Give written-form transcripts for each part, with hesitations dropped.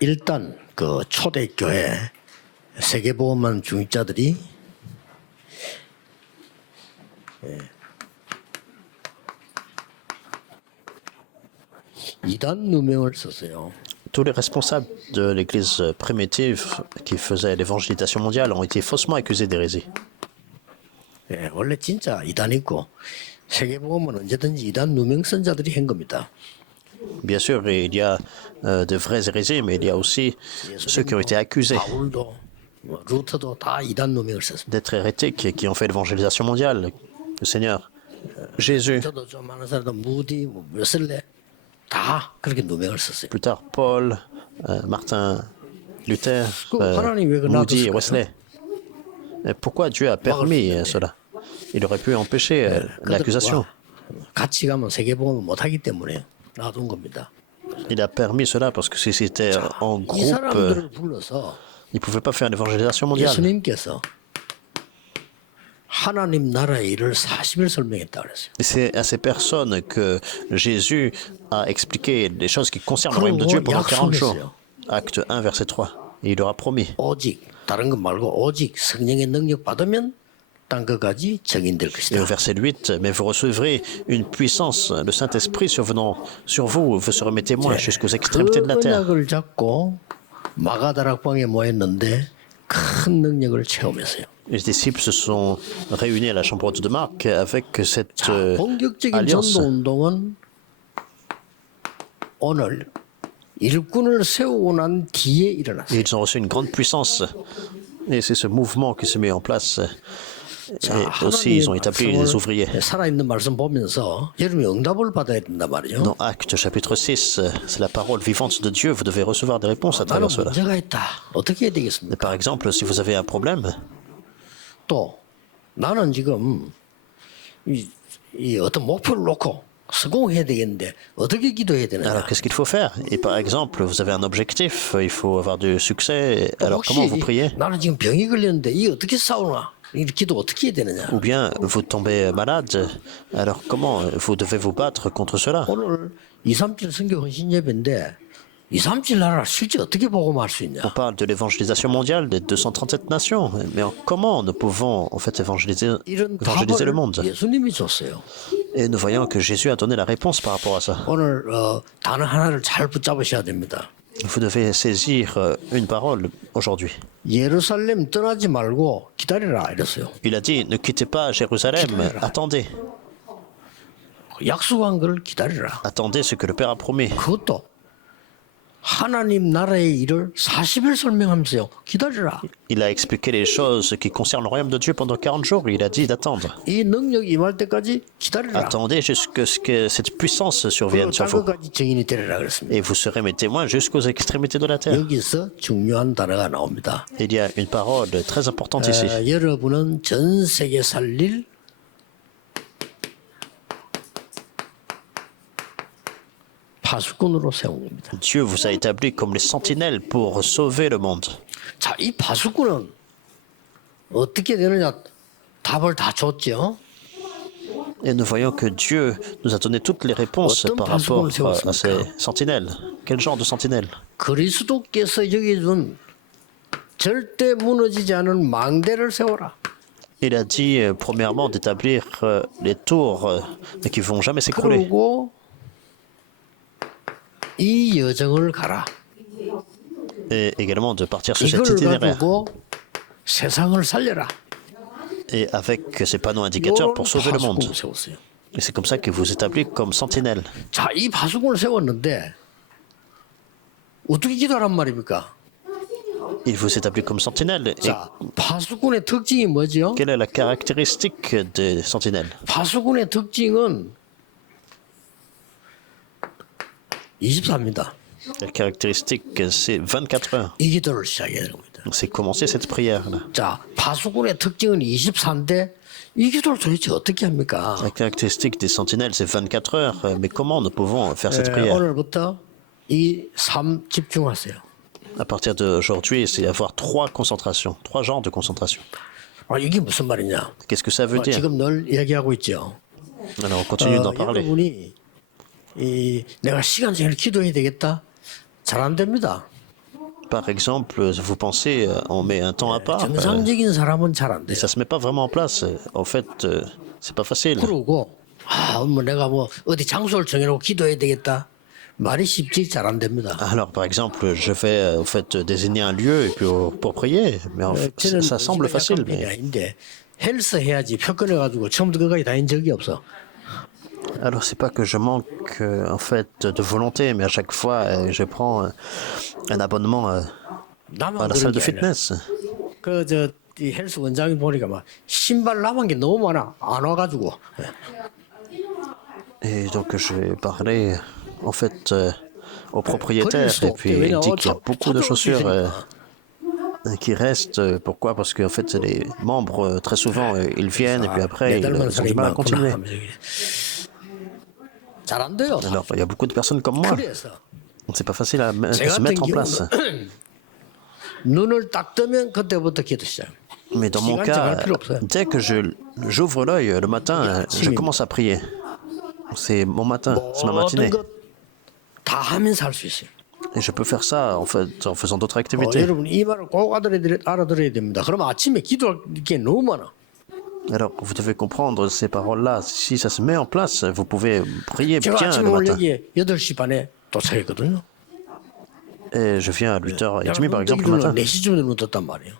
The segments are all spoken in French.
일단 그 초대교회 세계보험만 중직자들이 이단 누명을 썼어요. Tous les responsables de l'Église primitive qui faisait l'évangélisation mondiale ont été faussement accusés d'hérésie. 예, 원래 진짜 이단 있고 세계보험은 언제든지 이단 누명 쓴 자들이 한 겁니다. Bien sûr, il y a de vrais hérésies, mais il y a aussi ceux qui ont été accusés 바울도 루터도 다 이단 누명을 썼습니다. d'être hérétiques et qui ont fait l'évangélisation mondiale. Le Seigneur, Jésus, 저도 좀 많은 사람도 무디, 웨슬레 다 그렇게 누명을 썼어요. plus tard Paul, Martin Luther, 하나님 왜 Moody et 놔뒀을까요? Wesley. Et pourquoi Dieu a permis cela? Il aurait pu empêcher l'accusation. 같이 가면 세계보험을 못하기 때문에 놔둔 겁니다. Il a permis cela parce que si c'était en 이 groupe, 사람들을 불러서 il ne pouvait pas faire l'évangélisation mondiale. 예수님께서 하나님 나라의 일을 40일 설명했다 그랬어요. Et c'est à ces personnes que Jésus a expliqué les choses qui concernent le royaume de Dieu pendant 40 jours. Acte 1, verset 3. Et il leur a promis. 오직 다른 것 말고 오직 성령의 능력 받으면 땅 끝까지 정인될 Et au 것이다. verset 8, mais vous recevrez une puissance, le Saint-Esprit survenant sur vous, vous serez mes témoins jusqu'aux extrémités de la 그 terre. 언약을 잡고 마가다락방에 모였는데 큰 능력을 체험했어요. Les disciples se sont réunis à la chambre haute de Marc avec cette 자, 본격적인 alliance. 전도 운동은 오늘 일꾼을 세우고 난 뒤에 Et 일어났어요. ils ont reçu une grande puissance. Et c'est ce mouvement qui se met en place. Et aussi, ils ont établi les ouvriers. 살아있는 말씀 보면서 여러분이 응답을 받아야 된단 말이죠. Dans Actes chapitre 6, c'est la parole vivante de Dieu. Vous devez recevoir des réponses à 나는 travers cela. 문제가 있다. 어떻게 해야 Et 되겠습니까? par exemple, si vous avez un problème, 또 나는 지금 이 어떤 목표를 놓고 성공해야 되겠는데 어떻게 기도해야 되느냐? alors qu'est-ce qu'il faut faire? Et par exemple, vous avez un objectif, il faut avoir du succès. Alors comment vous priez? 나는 지금 병이 걸렸는데 이 어떻게 싸우나? 이 기도 어떻게 해야 되느냐? Ou bien vous tombez malade, alors comment vous devez vous battre contre cela? 오늘 237 선교 헌신 예배인데 237 나라 실제 어떻게 복음할 수 있냐? On parle de l'évangélisation mondiale des 237 nations, mais comment nous pouvons en fait évangéliser 이런 le monde? 답을 예수님이 줬어요. Et nous voyons que Jésus a donné la réponse par rapport à ça. 오늘 단어 하나를 잘 붙잡으셔야 됩니다. Vous devez saisir une parole aujourd'hui. 예루살렘 떠나지 말고 기다리라 이랬어요. Il a dit, ne quittez pas Jérusalem, attendez. 약속한 걸 기다리라. Attendez ce que le Père a promis. 그것도 하나님 나라의 일을 40일 설명하면서요. 기다리라. Il a expliqué les choses qui concernent le royaume de Dieu pendant 40 jours. Il a dit d'attendre. 이 능력이 임할 때까지 기다리라. Attendez jusqu'à ce que cette puissance survienne sur vous. 땅끝까지 증인이 되리라 그랬습니다. Et vous serez mes témoins jusqu'aux extrémités de la terre. 여기서 중요한 단어가 나옵니다. Il y a une parole très importante ici. 여러분은 전 세계 살릴 파수꾼으로 세운 겁니다. Dieu vous a établi comme les sentinelles pour sauver le monde. 자, 이 파수꾼은 어떻게 되느냐 답을 다 줬죠. Et nous voyons que Dieu nous a donné toutes les réponses par rapport à ces sentinelles. Quel genre de sentinelles? 그리스도께서 여기 준 절대 무너지지 않은 망대를 세워라. Il a dit, premièrement, d'établir les tours qui ne vont jamais s'écrouler. 그리고 이 여정을 가라. Et également de partir sur cet 이걸 itinéraire. 가지고 세상을 살려라. Et avec ces panneaux indicateurs pour sauver le monde. 파수꾼을 세웠어요. Et c'est comme ça qu'il vous établit comme sentinelle. 자, 이 파수꾼을 세웠는데 어떻게 기도하란 말입니까? Il vous établit comme sentinelle. Et 자, 파수꾼의 특징이 뭐죠? quelle est la caractéristique des sentinelles? 파수꾼의 특징은 24입니다. La caractéristique, c'est 24 heures. 이 기도를 시작해야 됩니다. C'est commencer cette prière-là. 자, 파수꾼의 특징은 24인데 이 기도를 도대체 어떻게 합니까? La caractéristique des sentinelles, c'est 24 heures. Mais comment nous pouvons faire cette prière? 오늘부터 이 삶 집중하세요. À partir d'aujourd'hui, c'est avoir trois concentrations, trois genres de concentration. 이게 무슨 말이냐? Qu'est-ce que ça veut dire? 지금 늘 얘기하고 있죠. Alors on continue d'en parler. 여러분이 내가 시간 정일 기도해야 되겠다. 잘 안 됩니다. Par exemple, vous pensez, on met un temps à part, 정상적인 사람은 잘 안 돼요. ça se met pas vraiment en place. En fait, c'est pas facile. 그러고 뭐 내가 뭐 어디 장소를 정해놓고 기도해야 되겠다. 말이 쉽지 잘 안 됩니다. Alors, par exemple, je vais en fait désigner un lieu et puis pour prier, mais en fait, 저는 ça semble facile. 편이 Mais 아닌데 헬스 해야지 표 끊어가지고 처음부터 끝까지 다닌 적이 없어. alors, c'est pas que je manque en fait de volonté, mais à chaque fois, je prends un abonnement à 나만 la 그런 salle de 게 아니라 fitness. 이 헬스 원장이 보니까 막 신발 남은 게 너무 많아 안 와가지고 Et donc, je vais parler en fait au propriétaire et puis il dit qu'il y a beaucoup de chaussures qui restent. Pourquoi? Parce qu'en fait, les membres, très souvent, ils viennent et puis après, ils ont du mal à continuer. 잘 안 돼요. Alors, il y a beaucoup de personnes comme moi. 그래서 C'est pas facile à 제가 se 같은 mettre en place. 경우는 눈을 딱 뜨면 그때부터 기도 시작. Mais dans mon 시간 cas, 정할 필요 없어요. dès que j'ouvre l'œil le matin, je commence à prier. C'est mon matin, c'est ma matinée. 모든 것다 하면서 할 수 있어요. Et je peux faire ça en fait en faisant d'autres 어, activités. 여러분 이 말을 꼭 알아들어야 됩니다. 그러면 아침에 기도할 게 너무 많아. Alors, vous devez comprendre ces paroles-là. Si ça se met en place, vous pouvez prier 제가 bien 아침에 le 오늘 matin. 여기 8시 반에 도착했거든요. Et je viens à 8h30 par 눈 exemple le 뜨기로는 matin. 4시쯤에 눈 떴단 말이에요.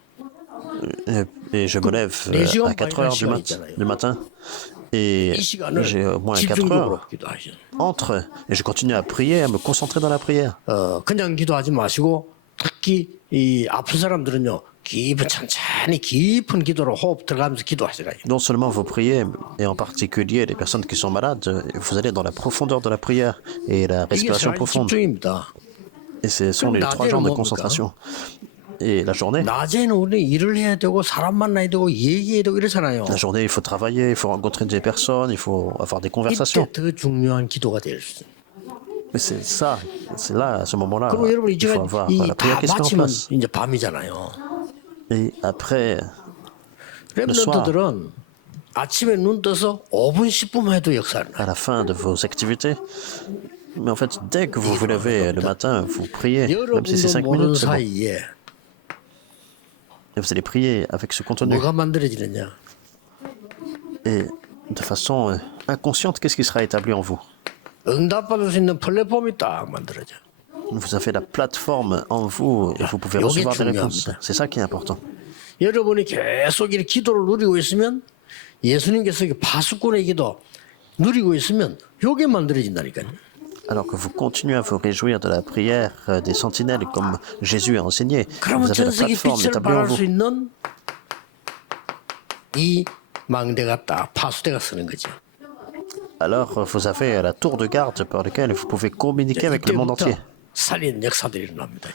Et je me lève à 4h du matin. Et 이 시간을 j'ai au moins 4 집중적으로 heures 기도하죠. entre. Et je continue à prier, à me concentrer dans la prière. 그냥 기도하지 마시고 특히 이 아픈 사람들은요. 천천히 깊은 기도로 호흡 들어가면서 기도하시라요. Non seulement vous priez, et en particulier les personnes qui sont malades, vous allez dans la profondeur de la prière et la 이게 respiration 잘 profonde. 집중입니다. Et ce sont les 3 genres de concentration. Et la journée, 낮에는 우리 일을 해야 되고 사람 만나야 되고 얘기해야 되고 이러잖아요. la journée, il faut travailler, il faut rencontrer des personnes, il faut avoir des conversations. 이때 더 중요한 기도가 될 수 있어요. Mais c'est ça, c'est là, à ce moment-là, 그리고 여러분 il faut 이제가 avoir la prière 이다 qui se met en 마치면 place. 이제 밤이잖아요. Et après, soir. 랩런트들은 아침에 눈 떠서 5분 10분만 해도 역사를 à la fin de vos activités, mais en fait, dès que vous vous levez le matin, vous priez, même si c'est 5 여러분도 모르는 minutes, c'est bon. 사이에 Et vous allez prier avec ce contenu. 뭐가 만들어지느냐? Et de façon inconsciente, qu'est-ce qui sera établi en vous? 응답받을 수 있는 플랫폼이 딱 만들어져. Vous avez la plateforme en vous et vous pouvez 요게 recevoir des 중요합니다. réponses. C'est ça qui est important. 여러분이 계속 이렇게 기도를 누리고 있으면 예수님께서 이렇게 파수꾼의 기도 누리고 있으면 요게 만들어진다니까요. Alors que vous continuez à vous réjouir de la prière des sentinelles comme Jésus a enseigné, 그러면 vous avez la 전 세계 plateforme 빛을 établie en 발할 수 vous. 있는 이 망대가 딱 파수대가 쓰는 거죠. Alors vous avez la tour de garde par laquelle vous pouvez communiquer avec le monde 이때부터 entier. 살리는 역사들이 일어납니다.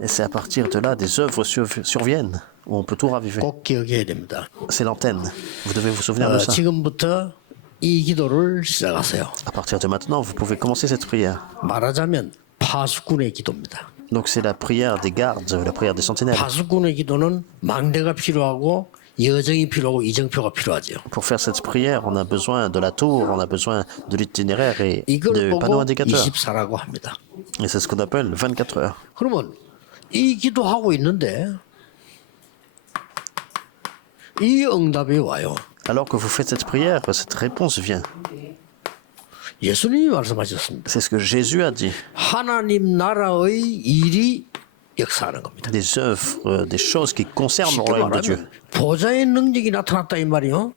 Et c'est à partir de là des œuvres surviennent où on peut tout raviver. 꼭 기억해야 됩니다. C'est l'antenne. Vous devez vous souvenir de ça. 지금부터 이 기도를 시작하세요. À partir de maintenant, vous pouvez commencer cette prière. 말하자면 파수꾼의 기도입니다. Donc c'est la prière des gardes, la prière des sentinelles. 파수꾼의 기도는 망대가 필요하고 여정이 필요하고 이정표가 필요하죠. Pour faire cette prière, on a besoin de la tour, on a besoin de l'itinéraire et 이걸 de panneaux 보고 indicateurs. 24라고 합니다. Et c'est ce qu'on appelle 24 heures. 그러면 이 기도하고 있는데 이 응답이 와요. Alors que vous faites cette prière, cette réponse vient. 예수님이 말씀하셨습니다. C'est ce que Jésus a dit. 하나님 나라의 일이 역사하는 겁니다. Des œuvres, des choses qui concernent le 쉽게 royaume de Dieu. 말하면 보좌의 능력이 나타났다 이 말이요.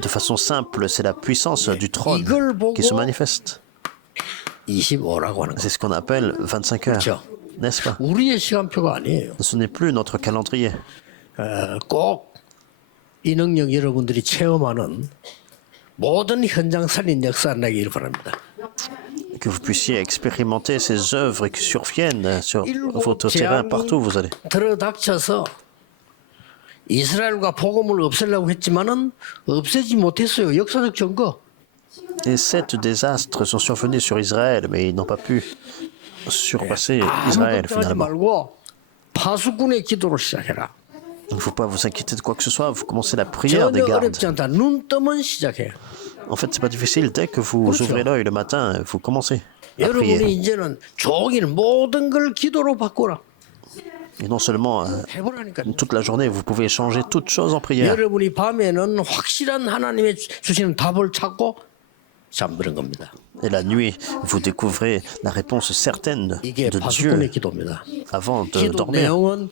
De façon simple, c'est la puissance du trône 이걸 보고 qui se manifeste. 25라고 하는 C'est 거예요. ce qu'on appelle 25 heures. 그렇죠. N'est-ce pas? 우리의 시간표가 아니에요. Ce n'est plus notre calendrier. 꼭 이 능력 여러분들이 체험하는 모든 현장 살린 역사 나기를 바랍니다. Que vous puissiez expérimenter ces œuvres qui surviennent sur 일곱 votre terrain partout où vous allez. 들어닥쳐서 이스라엘과 복음을 없애려고 했지만은 없애지 못했어요. 역사적 증거. Et 7 désastres sont survenus sur Israël, mais ils n'ont pas pu surpasser 아무 Israël 걱정하지 finalement. 말고 파수꾼의 기도를 시작해라. Il ne faut pas vous inquiéter de quoi que ce soit, vous commencez la prière des 전혀 gardes. 어렵지 않다. 눈 뜨면 시작해. En fait, c'est pas difficile, dès que vous ouvrez l'œil le matin, vous commencez. 여러분이 이제는 종일 모든 걸 기도로 바꾸라. Et non seulement 해보라니까요. toute la journée, vous pouvez changer toutes choses en prière. 여러분이 밤에는 확실한 하나님의 주시는 답을 찾고 잠드는 겁니다. Et la nuit, vous découvrez la réponse certaine 이게 de 파수꾼의 Dieu 기도입니다. avant de 기도 dormir. 내용은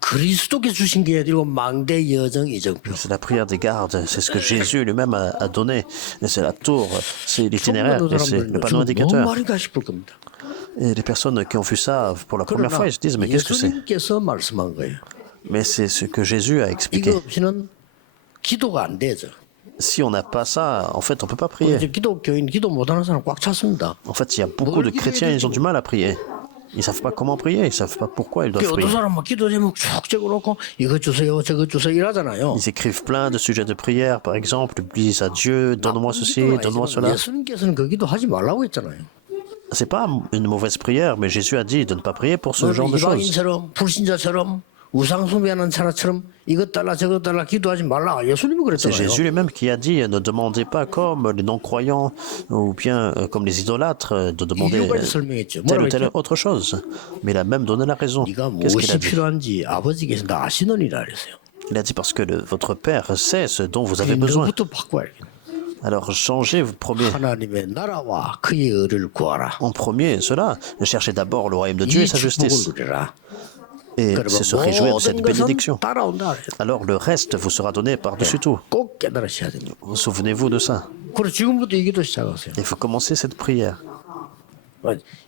그리스도께 주신 게 아니고 망대 여정 이정표. C'est la prière des gardes, c'est ce que Jésus lui-même a donné. Et c'est la tour, c'est l'itinéraire, et c'est le panneau 너무 indicateur. 말인가 싶을 겁니다. Et les personnes qui ont vu ça pour la première fois, 그러나 ils se disent, mais qu'est-ce que c'est? 예수님께서 말씀한 거예요. Mais c'est ce que Jésus a expliqué. 이거 없이는 기도가 안 되죠. Si on n'a pas ça, en fait, on ne peut pas 이제 prier. 기독교인 기도 못하는 사람 꽉 찼습니다. En fait, il y a beaucoup de chrétiens, ils ont du mal à prier. Ils ne savent pas comment prier, ils ne savent pas pourquoi ils doivent 어떤 prier. 사람은 기도 제목 쭉 적어놓고 이것 주세요, 저것 주세요 이러잖아요. Ils écrivent plein de sujets de prière, par exemple, disent à Dieu, donne-moi ceci, donne-moi cela. 예수님께서는 그 기도 하지 말라고 했잖아요. C'est pas une mauvaise prière, mais Jésus a dit de ne pas prier pour ce genre de choses. 이방인처럼 불신자처럼 우상숭배하는 사람처럼 이것 달라 저것 달라 기도하지 말라. 예수님이 C'est 그랬잖아요. Jésus lui-même qui a dit ne demandez pas comme les non-croyants ou bien comme les idolâtres de demander 이유까지 설명했죠. telle 뭐라고 ou telle 했죠? autre chose. Mais il a même donné la raison. 네가 Qu'est-ce qu'il a 무엇이 dit? 필요한지 아버지께서 다 아시느니라 그랬어요. Il a dit parce que votre Père sait ce dont vous avez besoin. 너부터 바꿔야 돼. Alors changez vous premier. 하나님의 나라와 그의 의를 구하라. En premier, cela, cherchez d'abord le royaume de Dieu et 이 sa 축복을 justice. 누리라. Et 그러면 c'est se réjouir de cette 모든 것은 bénédiction. 따라온다. Alors le reste vous sera donné par-dessus tout. 꼭 깨달으셔야 됩니다. Souvenez-vous de ça. 그래서 지금부터 이 기도 시작하세요. Il faut commencer cette prière.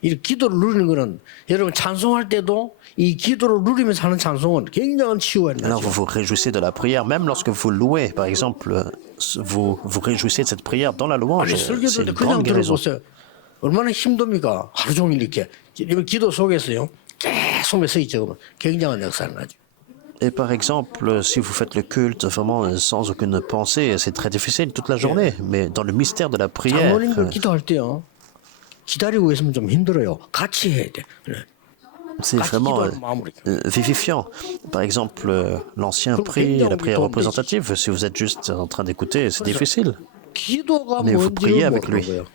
이 기도를 누리는 거는 여러분 찬송할 때도 이 기도를 누리면서 하는 찬송은 굉장한 치유가 있는 Alors 거죠. vous vous réjouissez de la prière, même lorsque vous louez, par exemple, vous vous réjouissez de cette prière dans la louange. 아니 C'est 설교들 때 une 그냥 grande guérison. 들어보세요. 얼마나 힘듭니까? 하루 종일 이렇게 기도 속에서요. 계속 서 있죠. 굉장한 역사를 나죠. Et par exemple, si vous faites le culte vraiment sans aucune pensée, c'est très difficile toute la journée. Mais dans le mystère de la prière, 장모님들 기도할 때요. 기다리고 있으면 좀 힘들어요. 같이 해야 돼. 그래. c'est vraiment vivifiant. Par exemple, l'ancien prie, la prière représentative, si vous êtes juste en train d'écouter, c'est difficile. 기도가 Mais vous priez 뭔지 avec lui. 모르고요.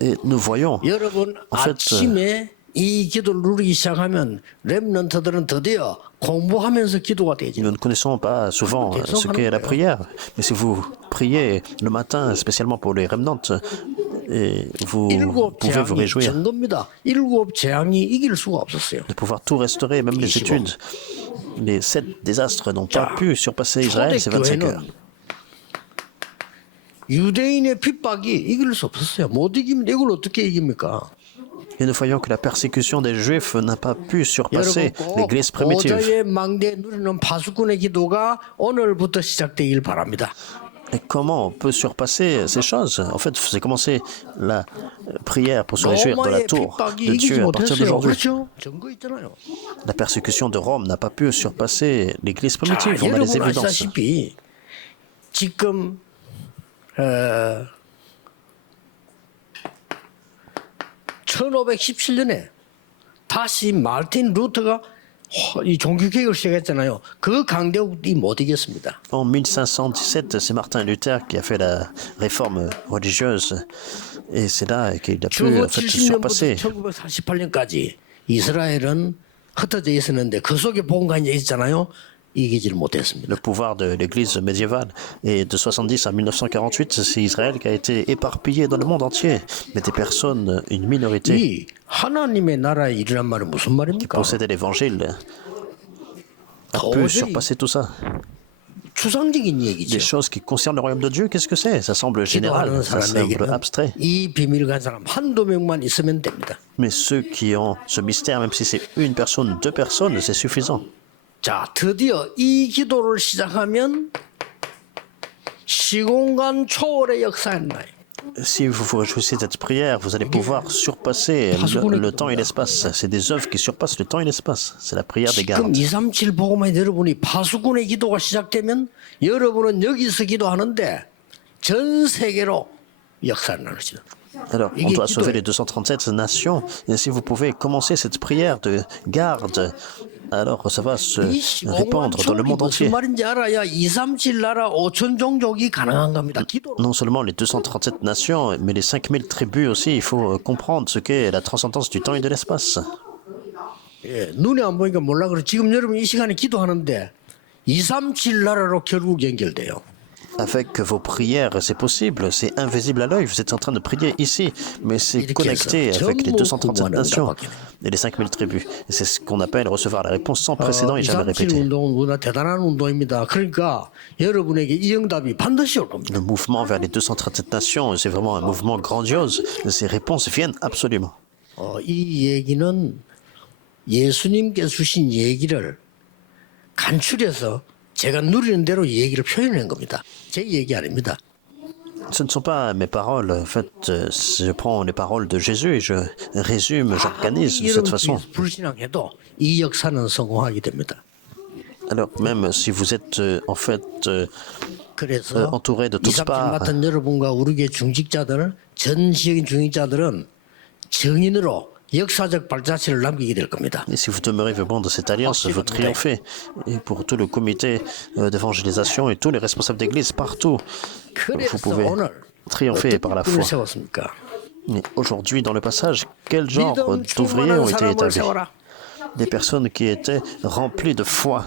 Et nous voyons, 여러분 en fait, 아침에 이 기도를 누리기 시작하면 렘넌트들은 드디어 공부하면서 기도가 되지. nous ne connaissons pas souvent ce qu'est la prière. Mais si vous priez le matin, spécialement pour les remnants, et vous 일곱 pouvez vous 재앙이 réjouir 증거입니다. 일곱 재앙이 이길 수가 없었어요. de pouvoir tout restaurer, même les études. Les 7 désastres n'ont pas pu surpasser Israël ces 25 heures. 초대교회는 유대인의 핍박이 이길 수 없었어요. 못 이기면 이걸 어떻게 이깁니까? Et nous voyons que la persécution des Juifs n'a pas pu surpasser 여러분 꼭 l'Église primitive. 보좌의 망대 누리는 파수꾼의 기도가 오늘부터 시작되길 바랍니다. Et comment on peut surpasser ces choses? En fait, c'est commencer la prière pour se réjouir de la 로마의 tour 핍박이 de 이기지 Dieu à partir 못했어요. d'aujourd'hui. 그렇죠? 증거 있잖아요. La persécution de Rome n'a pas pu surpasser l'Église 자, primitive. On a les 여러분 évidences. 아시다시피 지금 1517년에 다시 마르틴 루터가 이 종교개혁을 시작했잖아요. 그 강대국이 못 이겼습니다. En 1517, c'est Martin Luther qui a fait la réforme religieuse. Et c'est là qu'il a pu 주거 en fait, 70년부터 surpasser. 1948년까지 이스라엘은 흩어져 있었는데 그 속에 복음가 이제 있잖아요. 이기지를 못했습니다. Le pouvoir de l'Église médiévale. Et de 70 à 1948, c'est Israël qui a été éparpillé dans le monde entier. Mais des personnes, une minorité, 이 하나님의 나라에 이르란 말은 무슨 말입니까? possédait l'Évangile, a pu 도저히 surpasser tout ça. 추상적인 Des 얘기죠. choses qui concernent le royaume de Dieu, qu'est-ce que c'est? Ça semble général, 기도하는 ça semble 사람에게는 abstrait. 이 비밀 간 사람 한두 명만 있으면 됩니다. Mais ceux qui ont ce mystère, même si c'est une personne, 2 personnes, c'est suffisant. 자, 드디어 이 기도를 시작하면 시공간 초월의 역사가 나요. Si vous vous réjouissez de cette prière, vous allez pouvoir surpasser le temps et l'espace. C'est des œuvres qui surpassent le temps et l'espace. C'est la prière des 지금 gardes. 237 보고만 여러분이 파수꾼의 기도가 시작되면 여러분은 여기서 기도하는데 전 세계로 역사를 나누시다. Alors, on doit sauver les 237 nations. Et si vous pouvez commencer cette prière de garde alors ça va se 이 15만 répandre dans le 족이 monde 무슨 entier. 말인지 알아야 237 나라 5천 종족이 가능한 겁니다. 기도로. Non seulement les 237 nations, mais les 5000 tribus aussi, il faut comprendre ce qu'est la transcendance du temps et de l'espace. 예, 눈에 안 보니까 몰라 그래. 지금 여러분 이 시간에 기도하는데 237 나라로 결국 연결돼요. Avec vos prières, c'est possible, c'est invisible à l'œil. Vous êtes en train de prier ici, mais c'est connecté avec les 237 nations et les 5000 tribus. Et c'est ce qu'on appelle recevoir la réponse sans précédent et jamais 237 répétée. 운동은 대단한 운동입니다. 그러니까 여러분에게 이 응답이 반드시 올 겁니다. Le mouvement vers les 237 nations, c'est vraiment un mouvement grandiose. Ces réponses viennent absolument. 이 얘기는 예수님께서 주신 얘기를 간추려서 제가 누리는 대로 이 얘기를 표현한 겁니다. 제 얘기 아닙니다. Ce ne sont pas mes paroles. En fait, je prends les paroles de Jésus et je résume, j'organise de cette façon. 불신앙해도 이 역사는 성공하게 됩니다. Alors, même si vous êtes en fait 그래서 entouré de toutes 237 parts, 맡은 여러분과 우리 교회 중직자들, 전 지역인 중직자들은 증인으로 역사적 발자취를 남기게 될 겁니다. et si vous demeurez vraiment dans cette alliance, vous triomphez. Et pour tout le comité d'évangélisation et tous les responsables d'église partout, vous 그래서 pouvez 오늘 triompher par la 꿈을 foi. 세웠습니까? Mais aujourd'hui, dans le passage, quel genre 믿음 d'ouvriers 충만한 ont été 사람을 établis? 세워라. Des personnes qui étaient remplies de foi.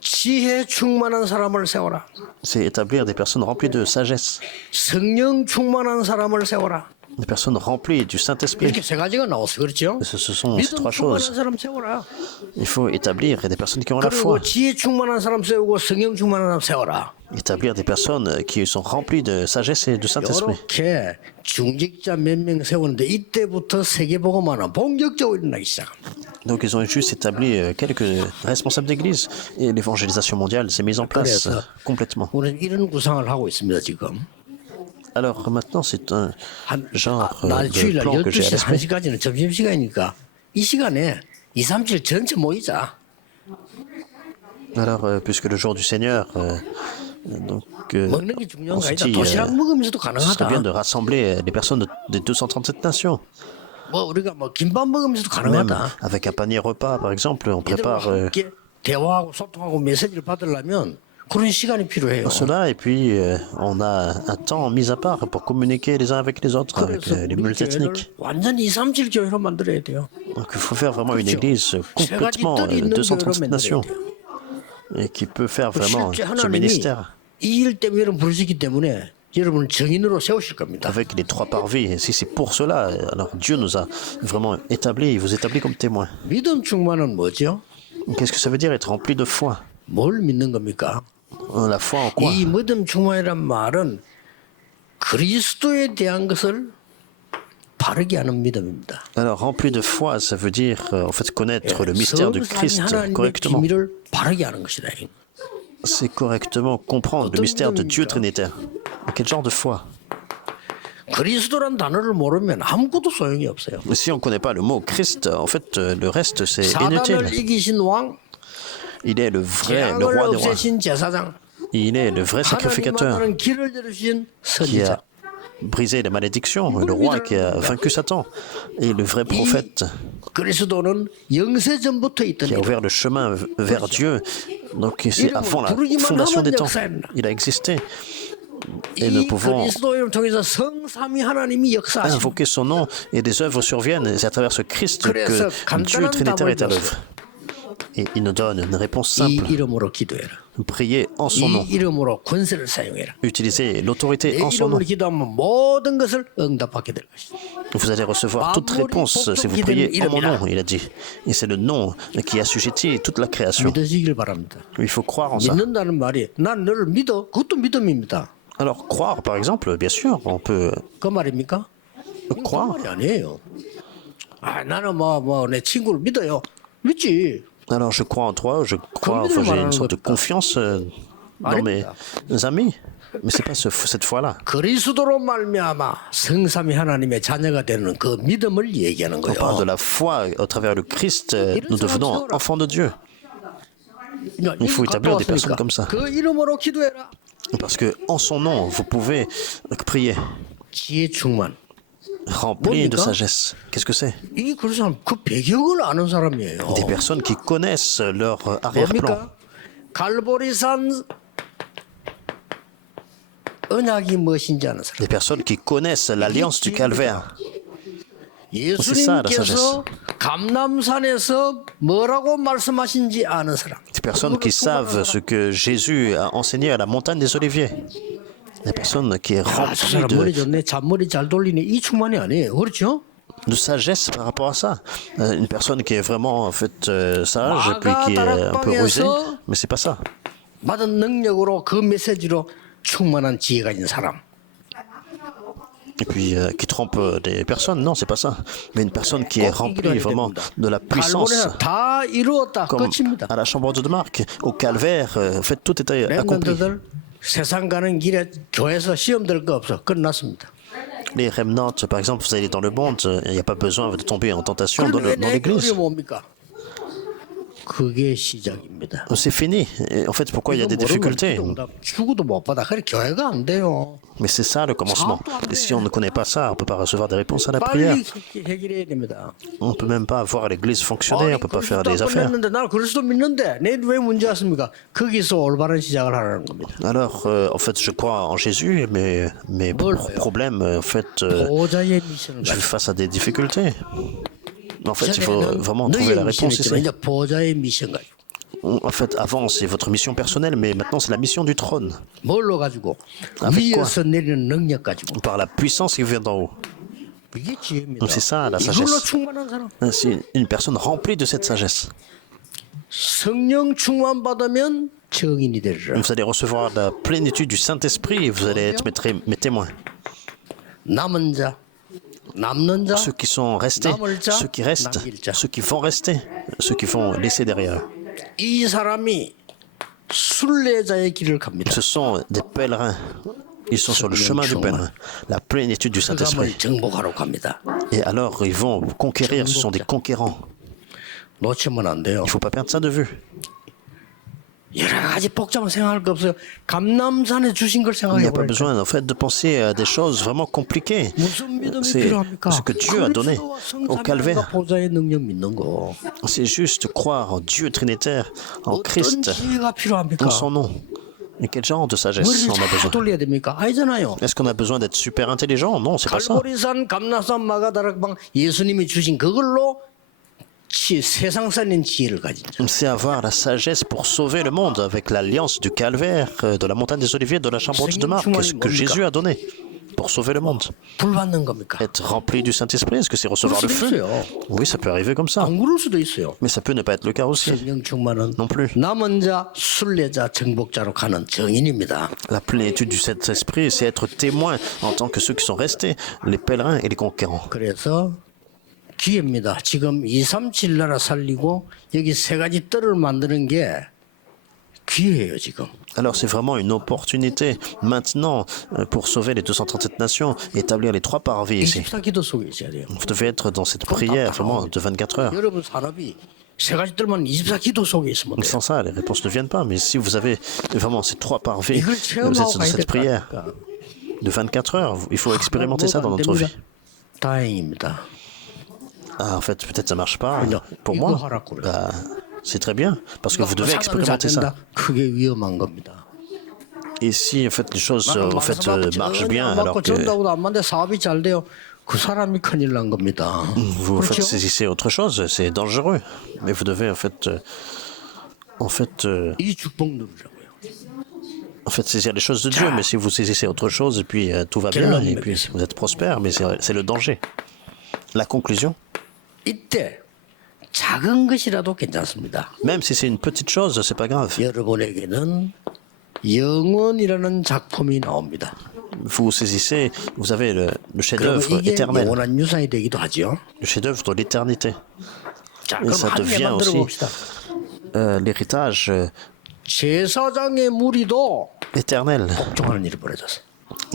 지혜 충만한 사람을 세워라. C'est établir des personnes remplies de sagesse. 성령 충만한 사람을 세워라. Des personnes remplies du Saint-Esprit. 이렇게 세 가지가 나왔어, 그렇죠? Ce sont ces 믿음 trois 충만한 choses. 사람 세워라. Il faut établir des personnes qui ont la 그리고 foi. 지혜 충만한 사람 세우고 성령 충만한 사람 세워라. Établir des personnes qui sont remplies de sagesse et du Saint-Esprit. 이렇게 중직자 몇 명 세우는데 이때부터 세계복음화는 본격적으로 일어나기 시작합니다. Donc ils ont juste établi quelques responsables d'église et l'évangélisation mondiale s'est mise en place 그래서 complètement. 우리는 이런 구상을 하고 있습니다, 지금. Alors maintenant c'est un genre 날 de 주일날 plan que j'ai à 12시, l'esprit. 1시까지는 점심시간이니까 이 시간에 237 전체 모이자. Alors puisque le jour du Seigneur, donc 먹는 게 중요한 on 거 se 아니다. dit, 도시락 먹으면서도 ce serait bien de 가능하다. rassembler les personnes des 237 nations. 뭐 우리가 뭐 김밥 먹으면서도 Même 가능하다. avec un panier repas par exemple, on 이들과 prépare 함께 대화하고 소통하고 메시지를 받으려면 그런 시간이 필요해요. cela et puis on a un temps mis à part pour communiquer les uns avec les autres, avec 그래서 les 우리 multiethniques. 교회를 완전히 237 교회로 만들어야 돼요. Donc il faut faire vraiment une 그렇죠. église 세 가지 complètement 뜰이 있는 교회로 237 만들어야 nations 돼요. et qui peut faire vraiment 실제 ce 하나님이 ministère 이 일 때문에 여러분 부르시기 때문에 여러분을 증인으로 세우실 겁니다. avec les trois parvis. Et si c'est pour cela, alors Dieu nous a vraiment établis, il vous établit comme témoins. 믿음 충만은 뭐죠? Qu'est-ce que ça veut dire être rempli de foi? 뭘 믿는 겁니까? La foi en quoi? 이 믿음 충만이란 말은 그리스도에 대한 것을 바르게 하는 믿음입니다. Alors rempli de foi, ça veut dire en fait connaître le mystère du 성삼위 Christ 하나님의 correctement. 비밀을 바르게 하는 것이다. C'est correctement comprendre le mystère de Dieu Trinitaire. Quel genre de foi? 그리스도란 단어를 모르면 아무것도 소용이 없어요. Si on ne connaît pas le mot Christ, en fait, le reste, c'est inutile. 사단을 이기신 왕, Il est le vrai, le 재앙을 roi des rois. 없애신 제사장, Il est le vrai 하나님 sacrificateur 만나는 길을 열으신 qui 선지자. a brisé les malédictions, le roi qui a vaincu Satan, et le vrai prophète 그리스도는 영세 전부터 있던 qui a 이름. ouvert le chemin vers Dieu. Donc c'est avant la fondation des temps. Il a existé. Et nous 이 pouvons 그리스도 이름을 통해서 성삼위 하나님이 역사하신 invoquer son nom et des œuvres surviennent. Et c'est à travers ce Christ 그래서 que Dieu Trinitaire est à l'œuvre. Et il nous donne une réponse 이 simple. 이름으로 기도해라. Priez en son nom. 이 이름으로 권세를 사용해라. Utilisez l'autorité 내 en son nom. 이름으로 기도하면 모든 것을 응답하게 될 것이다. Vous allez recevoir toute réponse si vous priez en mon nom, il a dit. Et c'est le nom qui assujettit toute la création. 믿으시길 바랍니다. Il faut croire en ça. 믿는다는 말이 난 너를 믿어. 그것도 믿음입니다. Alors croire, par exemple, bien sûr, on peut 그 말입니까? 그 croire. 말이 아니에요. 아 나는 내 친구를 믿어요. 믿지. Alors je crois en toi, je crois, enfin, j'ai une sorte de confiance dans mes amis. Mais c'est pas cette fois-là. 그리스도로 말미암아 성삼위 하나님의 자녀가 되는 그 믿음을 얘기하는 On parle de 거예요. la foi au travers le Christ, nous devenons enfants de Dieu. il faut établir des personnes comme ça. 그 이름으로 기도해라. Parce que en son nom, vous pouvez prier. 지혜 충만. remplis de 뭡니까? sagesse. Qu'est-ce que c'est? 이 그런 사람 그 배경을 아는 사람이에요. Des personnes qui connaissent leur arrière-plan. 뭡니까? 갈보리산 언약이 무엇인지 아는 사람. Des personnes qui connaissent l'alliance du calvaire. ça, la 예수님께서 감람산에서 뭐라고 말씀하신지 아는 사람. Des personnes qui savent ce que Jésus a enseigné à la montagne des Oliviers. Des personnes qui est 아, 저 remplie 사람 머리 좋네. 잔머리 잘 돌리네. 이 충만이 아니에요. 그렇죠? de sagesse par rapport à ça. Une personne qui est vraiment en fait sage et puis qui est un peu rusée, mais c'est pas ça. 받은 능력으로 그 메시지로 충만한 지혜가 있는 사람. Et puis qui trompe des personnes, non, c'est pas ça. Mais une personne qui est remplie vraiment de la puissance, 갈보리산 다 이루었다. comme 끝입니다. à la chambre de Marc, au calvaire, en fait tout était accompli. 렘넌트들 세상 가는 길에 교회에서 시험 들 거 없어. 끝났습니다. Les remnants, par exemple, vous allez dans le monde, il n'y a pas besoin de tomber en tentation dans 그런데 내 l'église. 교리 뭡니까? 그게 시작입니다. C'est fini. Et en fait, pourquoi il y a des difficultés? 죽어도 못 받아. 그래 교회가 안 돼요. Mais c'est ça le commencement. Et si on ne connaît pas ça, on ne peut pas recevoir des réponses à la prière. 빨리 해결해야 됩니다. On ne peut même pas voir l'église fonctionner, on ne peut pas faire des affaires. 끝났는데 나는 그리스도 믿는데 내일 왜 문제 왔습니까? 거기서 올바른 시작을 하라는 겁니다. Alors, en fait, je crois en Jésus, mais problème, en fait, 보호자의 미션을 je 가지고 fais face à des difficultés. En fait, il faut vraiment trouver la réponse ici. 이제 보호자의 미션 가지고 En fait, avant, c'est votre mission personnelle, mais maintenant, c'est la mission du trône. 뭘로 가지고 Avec quoi? 위에서 내리는 능력 가지고 Par la puissance qui vient d'en haut. 이게 지혜입니다. Donc, c'est ça, la 이걸로 sagesse. 충만한 사람. C'est une personne remplie de cette sagesse. 성령 충만 받으면 증인이 되리라. Vous allez recevoir la plénitude du Saint-Esprit et vous allez être mes témoins. 남은 자, 남는 자, Ceux qui sont restés, ceux qui restent, ceux qui vont rester, ceux qui vont laisser derrière. 이 사람이 순례자의 길을 갑니다. Ce sont des pèlerins. Ils sont sur le chemin du pèlerin, la plénitude du Saint-Esprit. 흑암을 정복하러 갑니다. Et alors, ils vont conquérir, ce sont des conquérants. 놓치면 안 돼요. Il ne faut pas perdre ça de vue. 여러 가지 복잡한 생각할 거 없어요. 감남산에 주신 걸 Il n'y 생각해 a pas 보니까 besoin, en fait, de penser à des choses vraiment compliquées. 무슨 믿음이 C'est 필요합니까? ce que Dieu a donné au calvaire. 보좌의 능력 믿는 거. C'est juste croire en Dieu trinitaire, en 어떤 Christ, 지혜가 필요합니까? en son nom. Et quel genre de sagesse 머리를 on a 잘 besoin? 돌려야 됩니까? 아니잖아요. Est-ce qu'on a besoin d'être super intelligent? Non, c'est pas ça. 갈보리산, 감남산, 마가다락방 예수님이 주신 그걸로 세상 살린 지혜를 가진 자. C'est avoir la sagesse pour sauver le monde avec l'alliance du calvaire, de la montagne des Oliviers, de la chambre haute de Marc. Qu'est-ce que Jésus a donné pour sauver le monde? 불 받는 겁니까? Être rempli du Saint-Esprit, est-ce que c'est recevoir le feu? Oui, ça peut arriver comme ça. 안 그럴 수도 있어요. Mais ça peut ne pas être le cas aussi. 성령 충만은 Non plus. 남은 자, 순례자, 정복자로 가는 증인입니다. La plénitude du Saint-Esprit, c'est être témoin en tant que ceux qui sont restés, les pèlerins et les conquérants. 그래서 기회입니다. 지금 237 나라 살리고 여기 세 가지 뜰을 만드는 게 기회예요, 지금. Alors c'est vraiment une opportunité maintenant pour sauver les 237 nations et établir les 3 parvis ici. 24기도 속에 있어야 돼요. Vous devez être dans cette prière vraiment de 24 heures. 여러분 산업이 세 가지 뜰만 24기도 속에 있으면 돼요. Sans ça, les réponses ne viennent pas. Mais si vous avez vraiment ces 3 parvis, 이걸 vous êtes 체험하고 dans 가야 cette 될 prière 거니까. de 24 heures. Il faut expérimenter ça dans notre vie. 다행입니다. Ah, en fait, peut-être ça marche pas. 아니요, Pour 이거 moi, 하라고 그래요. bah, c'est très bien parce que vous devez 사람이 잘 expérimenter ça. 된다. 그게 위험한 겁니다. Et si en fait les choses en fait marchent bien, 맞고 alors que 전다고도 안 맞는데 사업이 잘 돼요. 그 사람이 큰일 난 겁니다. vous en fait, 그렇죠? saisissez autre chose, c'est dangereux. Mais vous devez en fait 이 축복 누리라고요. saisir les choses de Dieu. Mais si vous saisissez autre chose et puis tout va bien et puis vous êtes prospère, mais c'est le danger. La conclusion, 이때 작은 것이라도 괜찮습니다. même si c'est une petite chose, c'est pas grave. 여러분에게는 영원이라는 작품이 나옵니다. Vous saisissez, vous avez le 그럼 chef-d'œuvre 이게 éternel, 영원한 유산이 되기도 하죠. le chef-d'œuvre de l'éternité. 자, Et 그럼 ça 한 devient 개만 aussi 들어봅시다. l'héritage 제사장의 무리도 éternel. 복종하는 일이 벌어졌어요.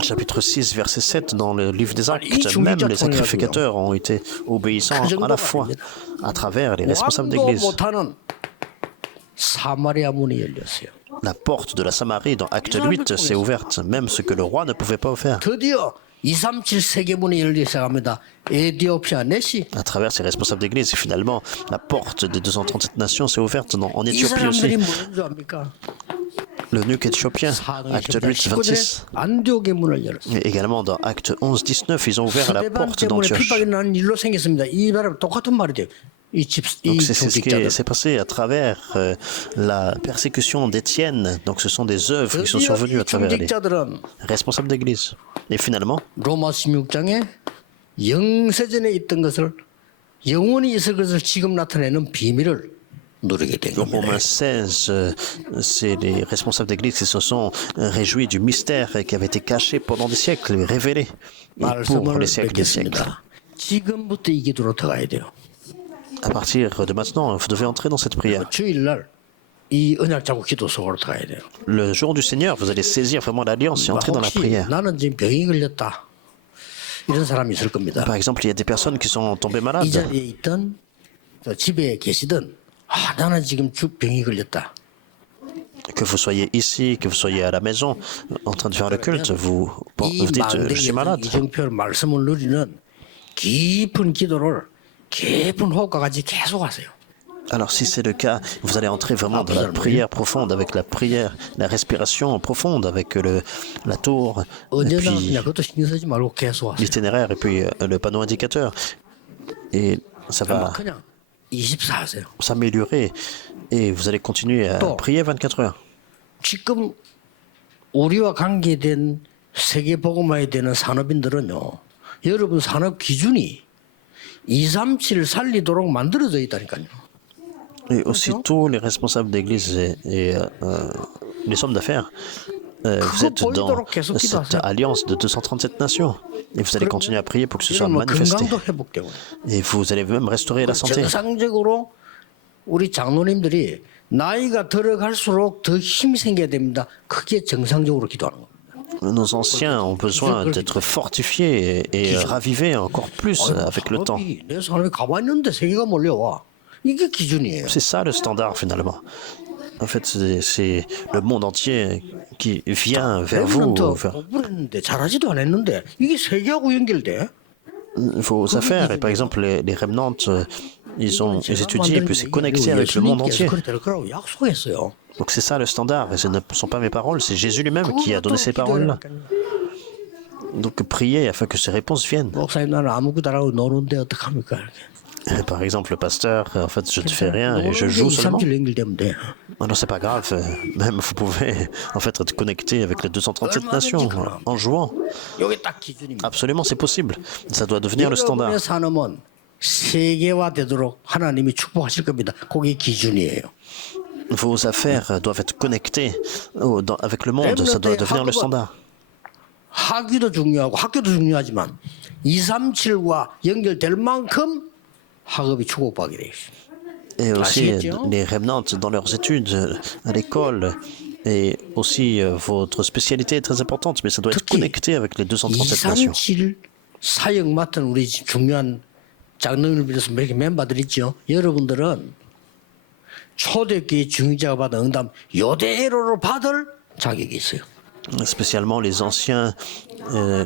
Chapitre 6, verset 7, dans le livre des Actes, 이 même 중직자 les 통일하고요. sacrificateurs ont été obéissants à la fois à travers les responsables 왕도 d'église. 못하는 사마리아 문이 열렸어요. La porte de la Samarie dans Acte 8 s'est ouverte, même ce que le roi ne pouvait pas faire. 드디어 237 세계문이 열리기 시작합니다. 에티오피아 내시. À travers ces responsables d'église, et finalement, la porte des 237 nations s'est ouverte en 이 Éthiopie aussi. 사람들이 뭐인 줄 압니까? L'eunuque éthiopien, 사도행전 acte 8, 26. 19절에 안디옥의 문을 열었어요. Et également dans acte 11, 19, ils ont ouvert la 스데반 porte 때문에 d'Antioche. 핍박이 나는 일로 생겼습니다. 이 바람 똑같은 말이 돼요. 이 Donc c'est ce qui 중직자들. s'est passé à travers la persécution d'Étienne. Donc ce sont des œuvres qui sont survenues à 이 travers les 중직자들은 responsables d'église. Et finalement, 로마 16장에 영세전에 있던 것을 영원히 있을 것을 지금 나타내는 비밀을 누리게 된 dans 겁니다. Romains 16, c'est les responsables d'église qui se sont réjouis du mystère qui avait été caché pendant des siècles, révélé et pour 말씀을 les siècles des siècles. 뵙겠습니다. 지금부터 이 기도로 들어가야 돼요. À partir de maintenant, vous devez entrer dans cette prière. 주일날 이 언약 잡고 기도 속으로 들어가야 돼요. Le jour du Seigneur, vous allez saisir vraiment l'alliance et entrer dans la 혹시 prière. 나는 지금 병이 걸렸다. 이런 사람이 있을 겁니다. Par exemple, il y a des personnes qui sont tombées 이 malades. 자리에 있던 또 집에 계시던 나는 지금 병이 걸렸다. Que vous soyez ici, que vous soyez à la maison, en train de faire le culte, vous 이 dites je suis malade. 이정표 말씀을 누리는 깊은 기도를 깊은 호흡과 같이 계속 하세요. Alors si c'est le cas, vous allez entrer vraiment dans la prière profonde, avec la prière, la respiration profonde, avec la tour, et 언제나 puis 그냥 그것도 신경 쓰지 말고 계속 하세요. l'itinéraire, et puis le panneau indicateur. Et ça va 그냥 24 하세요. s'améliorer, et vous allez continuer à 또. prier 24 heures. 지금 우리와 관계된 세계복음화에 되는 산업인들은요. 여러분 산업 기준이 237 살리도록 만들어져 있다니까요. Et aussi tous les responsables d'église et les hommes d'affaires, vous êtes dans cette alliance de 237 nations. Et vous allez continuer à prier pour que ce soit 이러면 manifesté. 건강도 회복되고 Et vous allez même restaurer la santé. 정상적으로 우리 장로님들이 나이가 들어갈수록 더 힘이 생겨야 됩니다. 그게 정상적으로 기도하는 겁니다. Nos anciens ont besoin d'être fortifiés et ravivés encore plus avec le temps. 내 사람이 가만히 있는데 세계가 몰려와. 이게 기준이에요. C'est ça le standard finalement. En fait, c'est le monde entier qui vient vers vous. 레몬트 공부를 했는데 잘하지도 않았는데 이게 세계하고 연결돼? Vos affaires, et par exemple les remnants, ils étudient et puis c'est connecté avec le monde entier. 그렇게 될 거라고 약속했어요. Donc c'est ça le standard, et ce ne sont pas mes paroles, c'est Jésus lui-même qui a donné ces paroles-là. Donc priez afin que ces réponses viennent. 목사님 나는 아무것도 안 하고 노는데 어떡합니까? 이렇게. Par exemple, le pasteur, en fait, je ne fais rien et je joue seulement. 237 연결되면 돼. Ah non, c'est pas grave. Même vous pouvez en fait être connecté avec les 237 nations en jouant. 이게 딱 기준입니다. Absolument, c'est possible. Ça doit devenir le standard. 여러분의 산업은 세계화되도록 하나님이 축복하실 겁니다. 그게 기준이에요. Vos affaires doivent être connectées avec le monde. Ça doit devenir le standard. 학위도 중요하고 학교도 중요하지만 237과 연결될 만큼 학업이 축복받게 돼 있어요. Et aussi les remnants dans leurs études à l'école. Et aussi votre spécialité est très importante, mais ça doit être connecté avec les 237 nations. 237 사역 맡은 우리 중요한 장로님을 비롯해서 몇 멤버들 있죠. 여러분들은 초대교회 중위자가 받은 응답 요대로로 받을 자격이 있어요. Spécialement les anciens,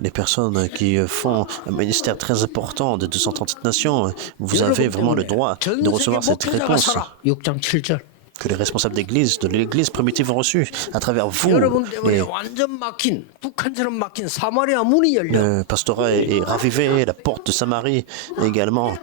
les personnes qui font un ministère très important de 237 nations, vous avez vraiment le droit de recevoir cette réponse 6장 7절. que les responsables d'église, de l'église primitive ont reçue à travers vous. 여러분 때문에 완전 막힌 북한처럼 막힌 사마리아 문이 열려. Le pastorat est ravivé, la porte de Samarie également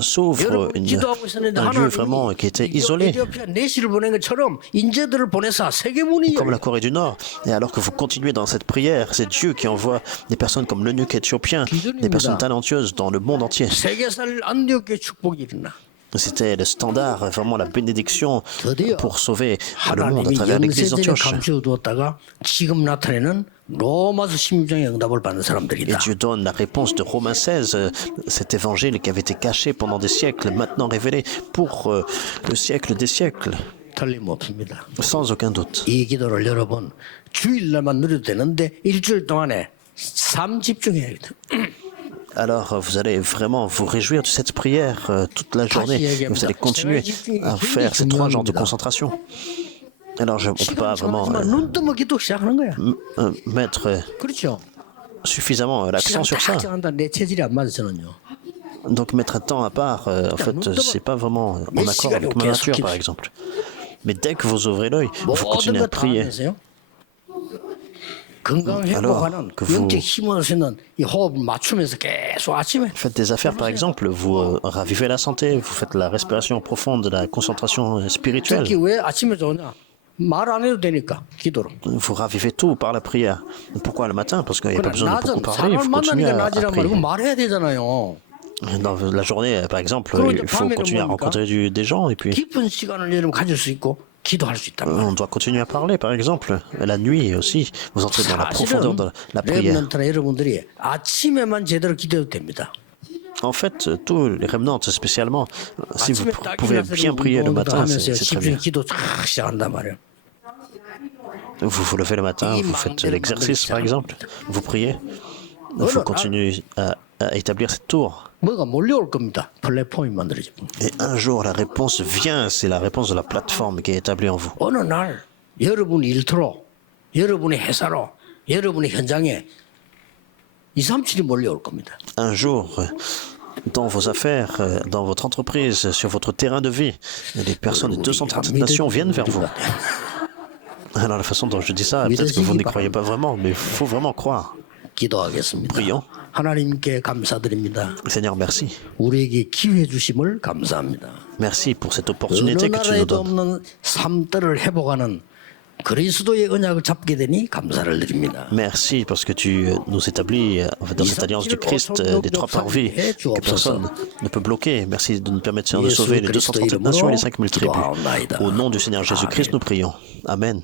s'ouvre, un lieu vraiment qui était isolé, 에티오피아 내시를 보낸 것처럼 인재들을 보내서 세계 문이 comme 열려. la Corée du Nord. Et alors que vous continuez dans cette prière, c'est Dieu qui envoie des personnes comme l'eunuque éthiopien, des personnes talentueuses dans le monde entier. 세계살 안디옥의 축복이 일어나. C'était le standard, vraiment la bénédiction 드디어 pour sauver le monde à 하나님이 travers l'église 영세전에 d'Antioche. 감춰두었다가 지금 나타내는 로마서 16장의 응답을 받는 Et 사람들이다. Dieu donne la réponse de Romains 16, cet évangile qui avait été caché pendant des siècles, maintenant révélé pour le siècle des siècles, 틀림없습니다. sans aucun doute. 이 기도를 여러분 주일날만 누려도 되는데 일주일 동안에 삶 집중해야겠다. Alors vous allez vraiment vous réjouir de cette prière toute la journée. Et vous allez continuer à faire ces 3 genres de concentration. Alors on ne peut pas vraiment 눈 뜨면 기도 시작하는 거야. mettre 그렇죠. suffisamment l'accent sur ça. 한다 내 체질이 안 맞아 저는요. Donc mettre un temps à part, en fait, c'est pas vraiment en accord avec ma nature, par exemple. Mais dès que vous ouvrez l'œil, vous continuez à prier. 건강 회복하는 영적 힘을 쓰는 이 호흡을 맞추면서 계속 아침에 Faites des affaires, par exemple, vous ravivez la santé, vous faites la respiration profonde, la concentration spirituelle. 특히 왜 아침에 좋냐? 말 안 해도 되니까 기도로. Vous ravivez tout par la prière. Pourquoi le matin? Parce qu'il n'y a pas 그러나 besoin de beaucoup 낮은 parler, il 사람을 faut continuer 만나니까 à 낮이란 prier. 말이고 말해야 되잖아요. Dans la journée, par exemple, il faut continuer à rencontrer des gens et puis 깊은 시간을 여러분 가질 수 있고 기도할 수 있단 말이에요. on doit continuer à parler, par exemple. La nuit aussi, vous entrez dans la profondeur de la prière. 렘넌트나 여러분들이 아침에만 제대로 기도해도 됩니다. En fait, tous les remnants, spécialement, si vous pouvez bien prier le matin, c'est très bien. 기도 쫙 시작한단 말이에요. Vous vous levez le matin, vous faites l'exercice, par exemple, vous priez. Il faut continuer à établir cette tour. 뭐가 몰려올 겁니다. 플랫폼이 만들어지고. Et un jour, la réponse vient, c'est la réponse de la plateforme qui est établie en vous. 어느 날 여러분 일터로, 여러분의 회사로, 여러분의 현장에 2, 3, 7이 몰려올 겁니다. Un jour, dans vos affaires, dans votre entreprise, sur votre terrain de vie, les personnes de 237 nations viennent vers vous. Alors la façon dont je dis ça, peut-être que vous n'y croyez pas vraiment, mais il faut vraiment croire. 기도하겠습니다. Prions. 하나님께 감사드립니다. Seigneur, merci. 우리에게 기회 주심을 감사합니다. Merci pour cette 어느 opportunité que tu nous 나라에도 donnes. 없는 삶들을 회복하는 그리스도의 언약을 잡게 되니 감사를 드립니다. Merci parce que tu nous établis en fait, dans cette alliance du Christ des trois parvis que personne ne peut bloquer. Merci de nous permettre de sauver les 237 nations et les 5000 tribus. Au nom du Seigneur Jésus-Christ, nous prions. Amen.